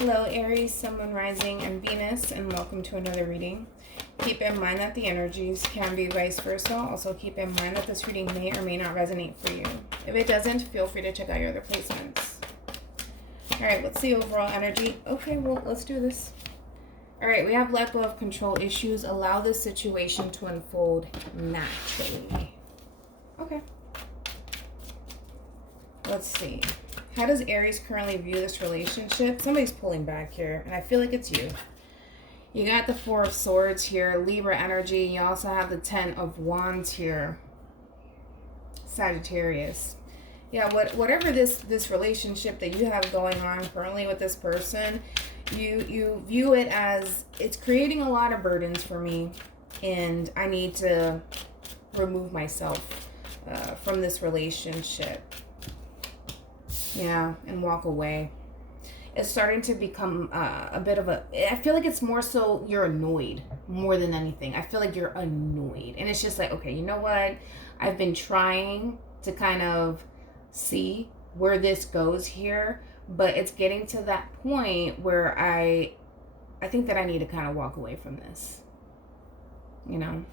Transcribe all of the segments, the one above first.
Hello Aries, Sun, Moon, Rising, and Venus, and welcome to another reading. Keep in mind that the energies can be vice versa. Also keep in mind that this reading may or may not resonate for you. If it doesn't, feel free to check out your other placements. Alright, what's the overall energy? Okay, well, let's do this. Alright, we have let go of control issues. Allow this situation to unfold naturally. Okay. Let's see. How does Aries currently view this relationship? Somebody's pulling back here, and I feel like it's you. You got the Four of Swords here, Libra energy. You also have the Ten of Wands here, Sagittarius. Yeah, whatever this relationship that you have going on currently with this person, you view it as it's creating a lot of burdens for me, and I need to remove myself from this relationship. Yeah, and walk away. It's starting to become a bit of a... I feel like it's more so you're annoyed more than anything. I feel like you're annoyed. And it's just like, okay, you know what? I've been trying to kind of see where this goes here. But it's getting to that point where I think that I need to kind of walk away from this. You know?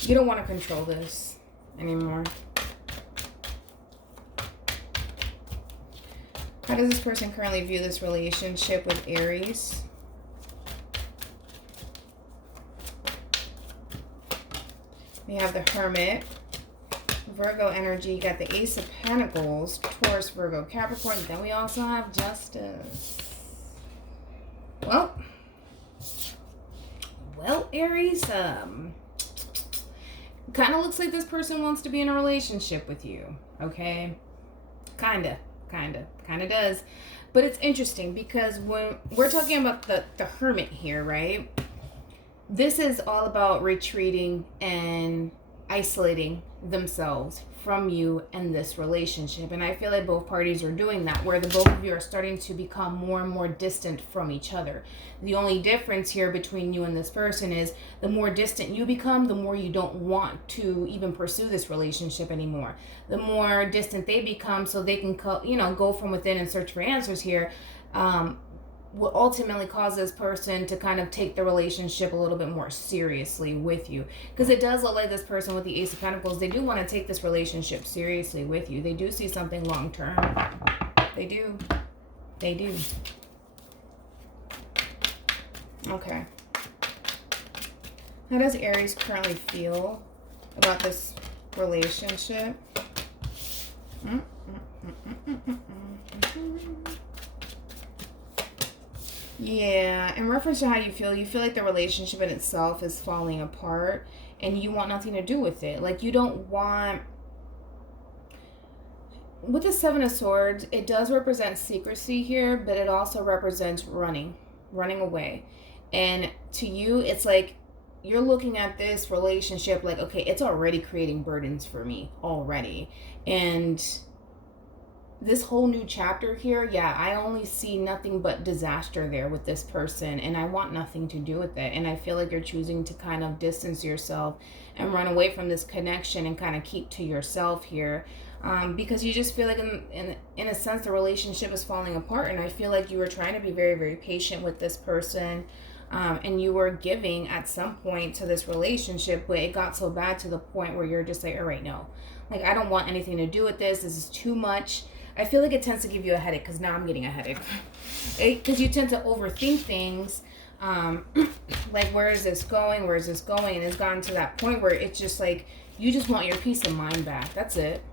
You don't want to control this anymore. How does this person currently view this relationship with Aries? We have the Hermit, Virgo energy. You got the Ace of Pentacles, Taurus, Virgo, Capricorn. Then we also have Justice. Well, Aries, kind of looks like this person wants to be in a relationship with you, okay? Kind of does. But it's interesting because when we're talking about the Hermit here, right? This is all about retreating and isolating themselves from you and this relationship. And I feel like both parties are doing that, where the both of you are starting to become more and more distant from each other. The only difference here between you and this person is the more distant you become, the more you don't want to even pursue this relationship anymore. The more distant they become, so they can go from within and search for answers here, will ultimately cause this person to kind of take the relationship a little bit more seriously with you. Because it does look like this person with the Ace of Pentacles, they do want to take this relationship seriously with you. They do see something long term. They do. Okay. How does Aries currently feel about this relationship? Yeah, in reference to how you feel like the relationship in itself is falling apart and you want nothing to do with it. Like, you don't want... With the Seven of Swords, it does represent secrecy here, but it also represents running away. And to you, it's like you're looking at this relationship like, okay, it's already creating burdens for me already. And this whole new chapter here, yeah, I only see nothing but disaster there with this person, and I want nothing to do with it. And I feel like you're choosing to kind of distance yourself and run away from this connection and kind of keep to yourself here, because you just feel like in a sense the relationship is falling apart. And I feel like you were trying to be very, very patient with this person, and you were giving at some point to this relationship, but it got so bad to the point where you're just like, all right, no, like, I don't want anything to do with this. This is too much. I feel like it tends to give you a headache, because now I'm getting a headache. Because you tend to overthink things, like, where is this going? And it's gotten to that point where it's just like, you just want your peace of mind back. That's it.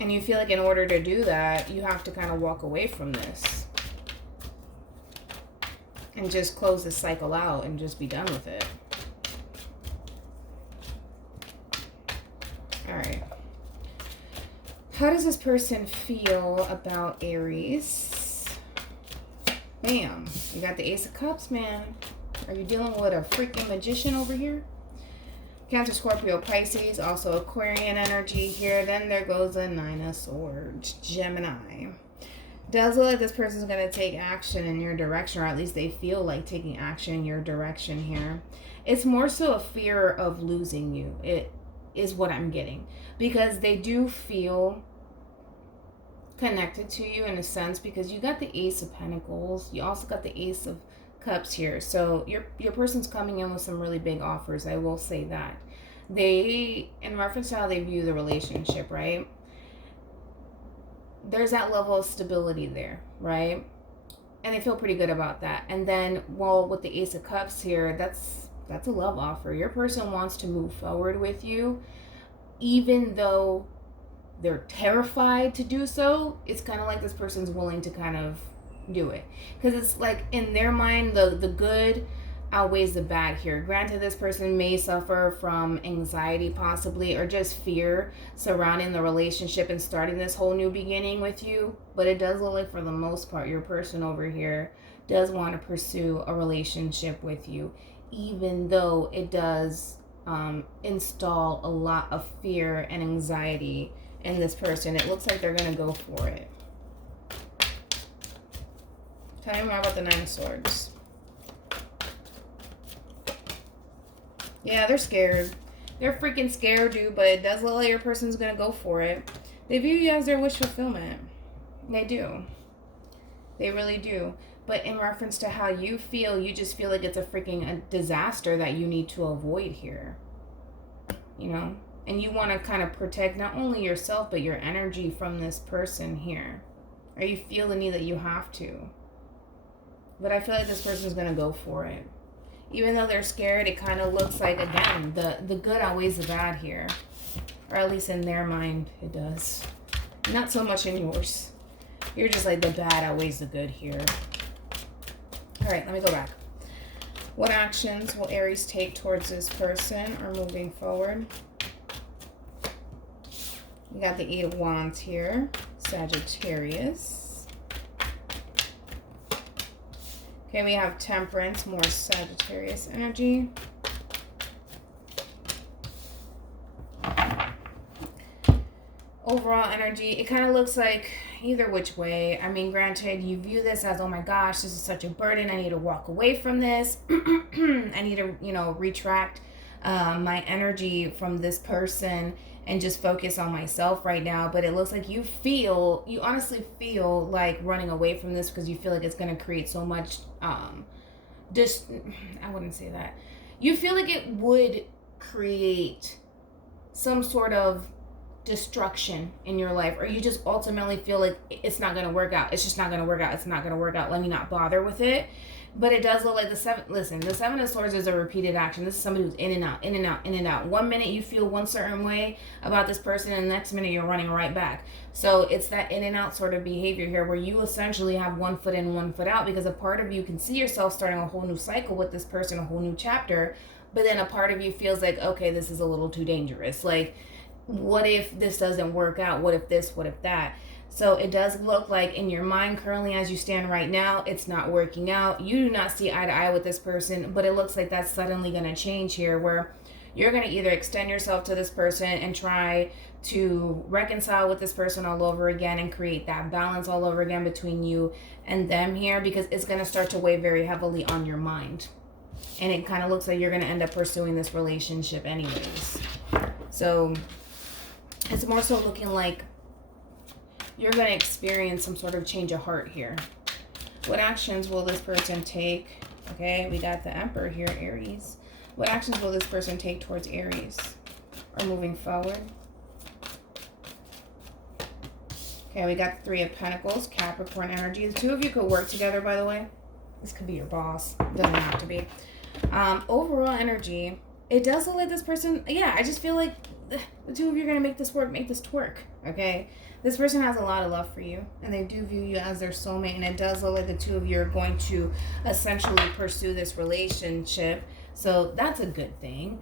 And you feel like in order to do that, you have to kind of walk away from this and just close this cycle out and just be done with it. All right. How does this person feel about Aries? Bam. You got the Ace of Cups, man. Are you dealing with a freaking magician over here? Cancer, Scorpio, Pisces. Also Aquarian energy here. Then there goes a Nine of Swords. Gemini. Does look like this person's going to take action in your direction, or at least they feel like taking action in your direction here. It's more so a fear of losing you. It is what I'm getting, because they do feel connected to you in a sense, because you got the Ace of Pentacles. You also got the Ace of Cups here. So your person's coming in with some really big offers. I will say that. They, in reference to how they view the relationship, right? There's that level of stability there, right? And they feel pretty good about that. And then, well, with the Ace of Cups here, that's a love offer. Your person wants to move forward with you, even though they're terrified to do so. It's kind of like this person's willing to kind of do it, because it's like in their mind the good outweighs the bad here. Granted, this person may suffer from anxiety possibly, or just fear surrounding the relationship and starting this whole new beginning with you, but it does look like for the most part your person over here does want to pursue a relationship with you, even though it does install a lot of fear and anxiety in this person. It looks like they're going to go for it. Tell me more about the Nine of Swords. Yeah, they're scared. They're freaking scared, dude, but it does look like your person's going to go for it. They view you as their wish fulfillment. They do. They really do. But in reference to how you feel, you just feel like it's a disaster that you need to avoid here. You know? And you want to kind of protect not only yourself, but your energy from this person here. Or you feel the need that you have to. But I feel like this person's going to go for it. Even though they're scared, it kind of looks like, again, the good outweighs the bad here. Or at least in their mind, it does. Not so much in yours. You're just like, the bad outweighs the good here. All right, let me go back. What actions will Aries take towards this person or moving forward? We got the Eight of Wands here. Sagittarius. Okay, we have Temperance, more Sagittarius energy. Overall energy, it kind of looks like either which way. I mean, granted, you view this as, oh my gosh, this is such a burden. I need to walk away from this. I need to, retract my energy from this person and just focus on myself right now. But it looks like you honestly feel like running away from this because you feel like it's going to create so much, I wouldn't say that. You feel like it would create some sort of destruction in your life, or you just ultimately feel like it's not going to work out. It's just not going to work out. It's not going to work out. Let me not bother with it. But it does look like the Seven of Swords is a repeated action. This is somebody who's in and out, in and out, in and out. 1 minute you feel one certain way about this person, and the next minute you're running right back. So it's that in and out sort of behavior here, where you essentially have 1 foot in, 1 foot out, because a part of you can see yourself starting a whole new cycle with this person, a whole new chapter. But then a part of you feels like, okay, this is a little too dangerous. Like, what if this doesn't work out? What if this? What if that? So it does look like in your mind currently as you stand right now, it's not working out. You do not see eye to eye with this person, but it looks like that's suddenly going to change here, where you're going to either extend yourself to this person and try to reconcile with this person all over again and create that balance all over again between you and them here, because it's going to start to weigh very heavily on your mind. And it kind of looks like you're going to end up pursuing this relationship anyways. So it's more so looking like you're going to experience some sort of change of heart here. What actions will this person take? Okay, we got the Emperor here, Aries. What actions will this person take towards Aries or moving forward? Okay, we got the Three of Pentacles, Capricorn energy. The two of you could work together, by the way. This could be your boss. Doesn't have to be. Overall energy, it does look like this person, I just feel like the two of you are going to make this work, make this twerk, okay? This person has a lot of love for you, and they do view you as their soulmate, and it does look like the two of you are going to essentially pursue this relationship, so that's a good thing.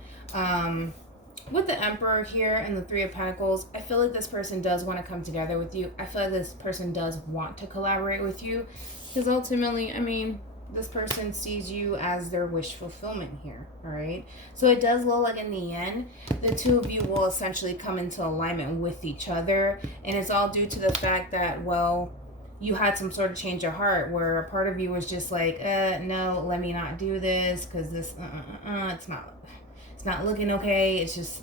With the Emperor here and the Three of Pentacles, I feel like this person does want to come together with you. I feel like this person does want to collaborate with you, because ultimately, I mean, this person sees you as their wish fulfillment here, all right? So it does look like in the end, the two of you will essentially come into alignment with each other. And it's all due to the fact that, well, you had some sort of change of heart where a part of you was just like, no, let me not do this because this, it's not looking okay. It's just,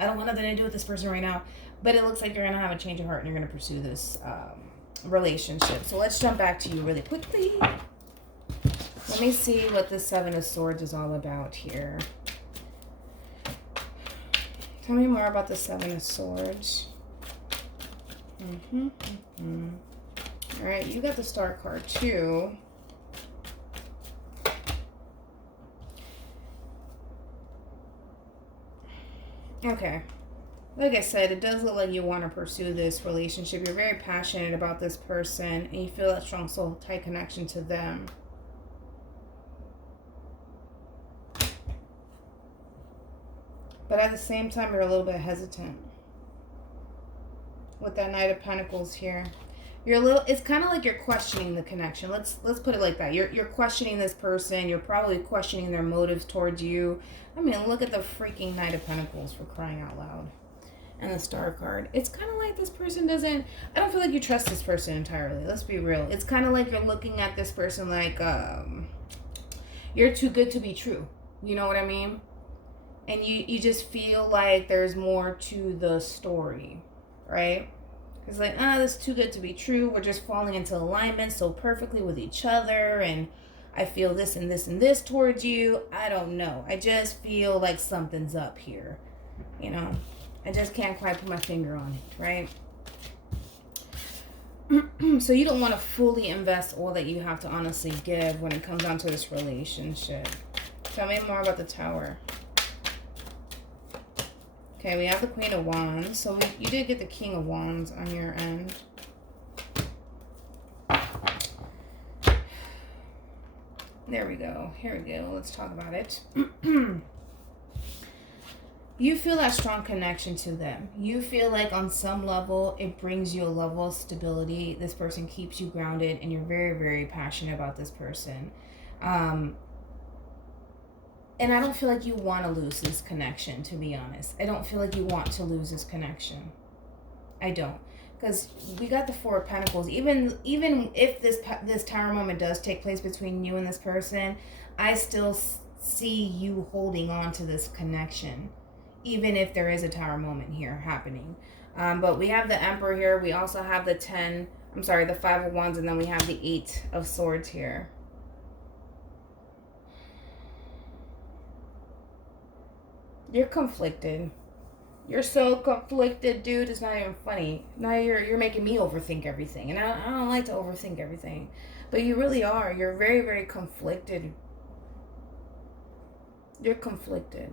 I don't want nothing to do with this person right now. But it looks like you're going to have a change of heart and you're going to pursue this relationship. So let's jump back to you really quickly. Let me see what the Seven of Swords is all about here. Tell me more about the Seven of Swords. All right, you got the Star card too. Okay. Like I said, it does look like you want to pursue this relationship. You're very passionate about this person, and you feel that strong soul tie connection to them. But at the same time, you're a little bit hesitant. With that Knight of Pentacles here. You're a little, it's kind of like you're questioning the connection. Let's put it like that. You're questioning this person. You're probably questioning their motives towards you. I mean, look at the freaking Knight of Pentacles, for crying out loud. And the Star card. It's kind of like this person doesn't, I don't feel like you trust this person entirely. Let's be real. It's kind of like you're looking at this person like, you're too good to be true. You know what I mean? And you just feel like there's more to the story, right? It's like, this is too good to be true. We're just falling into alignment so perfectly with each other. And I feel this and this and this towards you. I don't know. I just feel like something's up here. You know? I just can't quite put my finger on it, right? So you don't want to fully invest all that you have to honestly give when it comes down to this relationship. Tell me more about the Tower. Okay, we have the Queen of Wands. So you did get the King of Wands on your end. There we go. Here we go. Let's talk about it. You feel that strong connection to them. You feel like on some level, it brings you a level of stability. This person keeps you grounded, and you're very, very passionate about this person. And I don't feel like you want to lose this connection, to be honest. I don't feel like you want to lose this connection. I don't. Because we got the Four of Pentacles. Even if this Tower moment does take place between you and this person, I still see you holding on to this connection. Even if there is a Tower moment here happening. But we have the Emperor here. We also have the the Five of Wands. And then we have the Eight of Swords here. You're conflicted. You're so conflicted, dude. It's not even funny. Now you're making me overthink everything. And I don't like to overthink everything. But you really are. You're very, very conflicted. You're conflicted.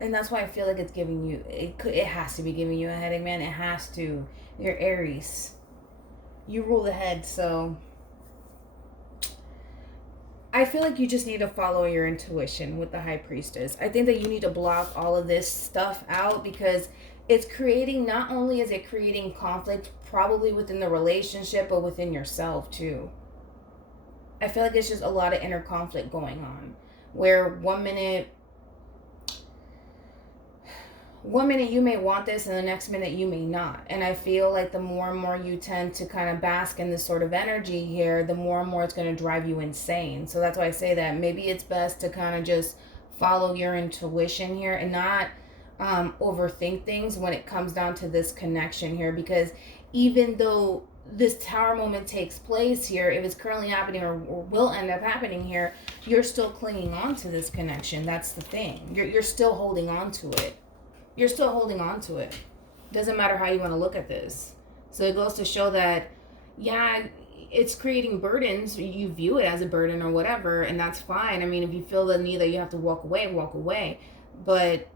And that's why I feel like it's giving you, it has to be giving you a headache, man. It has to. You're Aries. You rule the head, so I feel like you just need to follow your intuition with the High Priestess. I think that you need to block all of this stuff out because it's creating, not only is it creating conflict probably within the relationship, but within yourself too. I feel like it's just a lot of inner conflict going on where one minute you may want this and the next minute you may not. And I feel like the more and more you tend to kind of bask in this sort of energy here, the more and more it's going to drive you insane. So that's why I say that maybe it's best to kind of just follow your intuition here and not overthink things when it comes down to this connection here. Because even though this Tower moment takes place here, if it's currently happening or will end up happening here, you're still clinging on to this connection. That's the thing. You're still holding on to it. You're still holding on to it. Doesn't matter how you want to look at this. So it goes to show that, yeah, it's creating burdens. You view it as a burden or whatever, and that's fine. I mean, if you feel the need that you have to walk away, walk away. But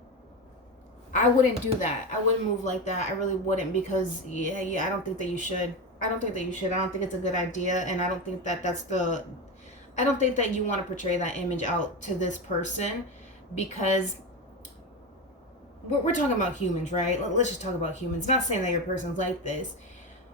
I wouldn't do that. I wouldn't move like that. I really wouldn't because, I don't think that you should. I don't think that you should. I don't think it's a good idea, and I don't think that I don't think that you want to portray that image out to this person because we're talking about humans, right? Let's just talk about humans. Not saying that your person's like this.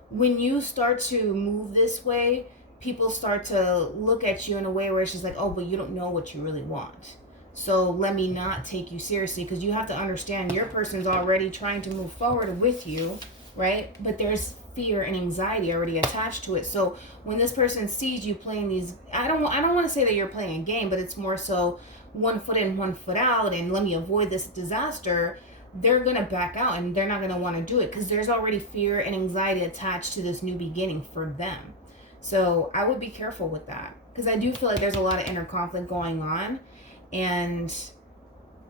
When you start to move this way, people start to look at you in a way where it's just like, oh, but you don't know what you really want. So let me not take you seriously because you have to understand your person's already trying to move forward with you, right? But there's fear and anxiety already attached to it. So when this person sees you playing these, I don't want to say that you're playing a game, but it's more so one foot in, one foot out, and let me avoid this disaster. they're going to back out and they're not going to want to do it because there's already fear and anxiety attached to this new beginning for them. So I would be careful with that, because I do feel like there's a lot of inner conflict going on, and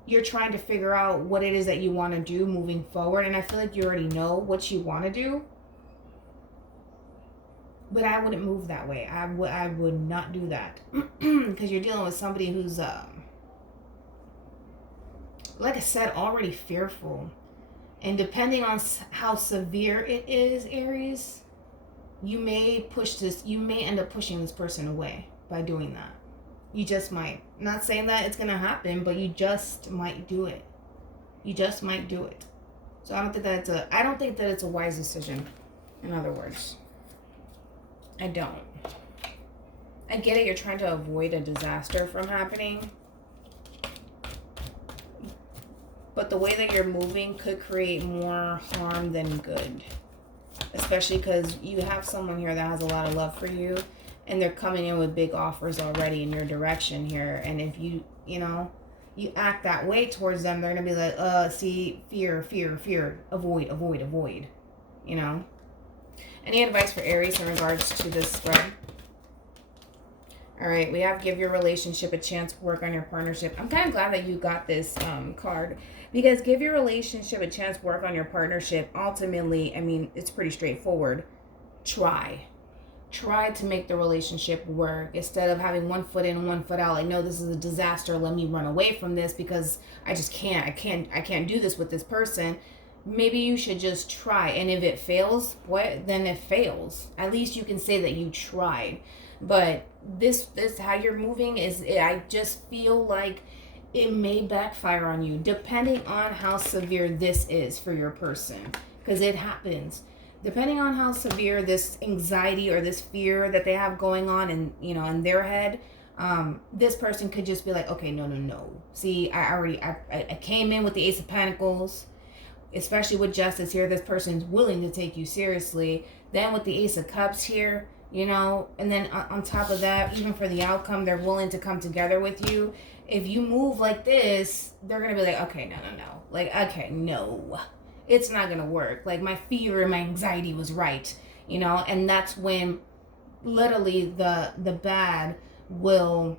you're trying to figure out what it is that you want to do moving forward. And I feel like you already know what you want to do, but I wouldn't move that way. I would not do that because you're dealing with somebody who's like I said, already fearful. And depending on how severe it is, Aries, you may end up pushing this person away by doing that. You just might. Not saying that it's going to happen, but you just might do it. You just might do it. So I don't think that it's a wise decision, in other words. I don't. I get it, you're trying to avoid a disaster from happening. But the way that you're moving could create more harm than good. Especially because you have someone here that has a lot of love for you, and they're coming in with big offers already in your direction here. And if you act that way towards them, they're going to be like, see, fear, avoid, you know. Any advice for Aries in regards to this spread? All right, we have give your relationship a chance to work on your partnership. I'm kind of glad that you got this card, because give your relationship a chance to work on your partnership. Ultimately, I mean, it's pretty straightforward. Try to make the relationship work instead of having one foot in, one foot out. Like, no, this is a disaster. Let me run away from this because I just can't. I can't do this with this person. Maybe you should just try. And if it fails, then it fails. At least you can say that you tried. But this how you're moving I just feel like it may backfire on you, depending on how severe this is for your person, because it happens. Depending on how severe this anxiety or this fear that they have going on in their head, this person could just be like, okay, no. See, I came in with the Ace of Pentacles, especially with Justice here. This person's willing to take you seriously. Then with the Ace of Cups here, and then on top of that, even for the outcome, they're willing to come together with you. If you move like this, they're going to be like, okay, no. Like, okay, no. It's not going to work. Like, my fear and my anxiety was right, and that's when literally the bad will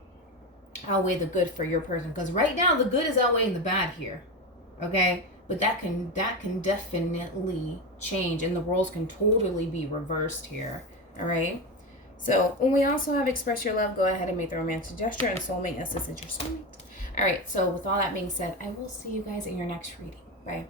outweigh the good for your person. Because right now, the good is outweighing the bad here, okay? But that can definitely change, and the roles can totally be reversed here. All right. So when we also have express your love, go ahead and make the romantic gesture, and soulmate, yes, this is your soulmate. All right. So with all that being said, I will see you guys in your next reading. Bye.